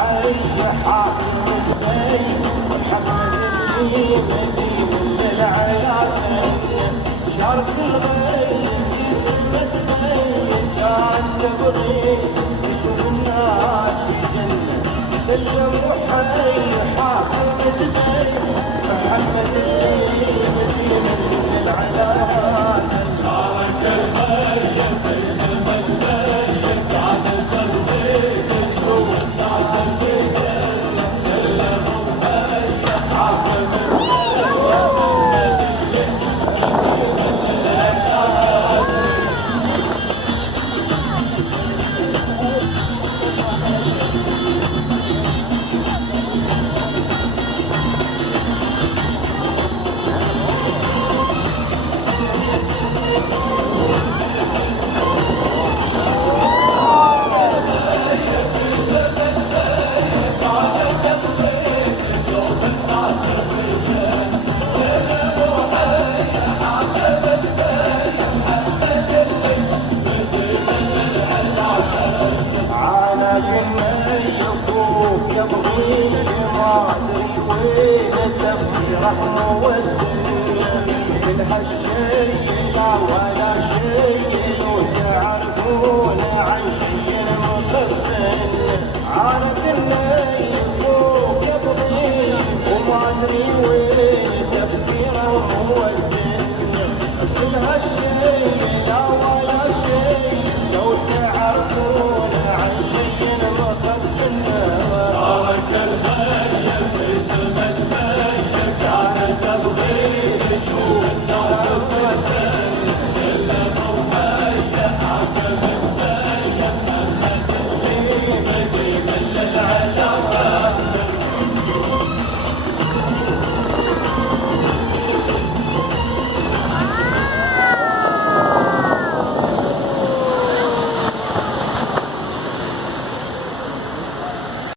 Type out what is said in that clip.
وحي حاكم البيت محمد اللي مدين للعيافن شارك الغيب في سمة بيت كان تبغي تشوف الناس في جنة سلم وحي حاكم البيت محمد اللي مدين للعيافن شارك الغيب في سمة بيت كان تبغي تشوف الناس في جنة سلم وحي حاكم من هالشي لا ولا شي لو تعرفون عن شي مخفن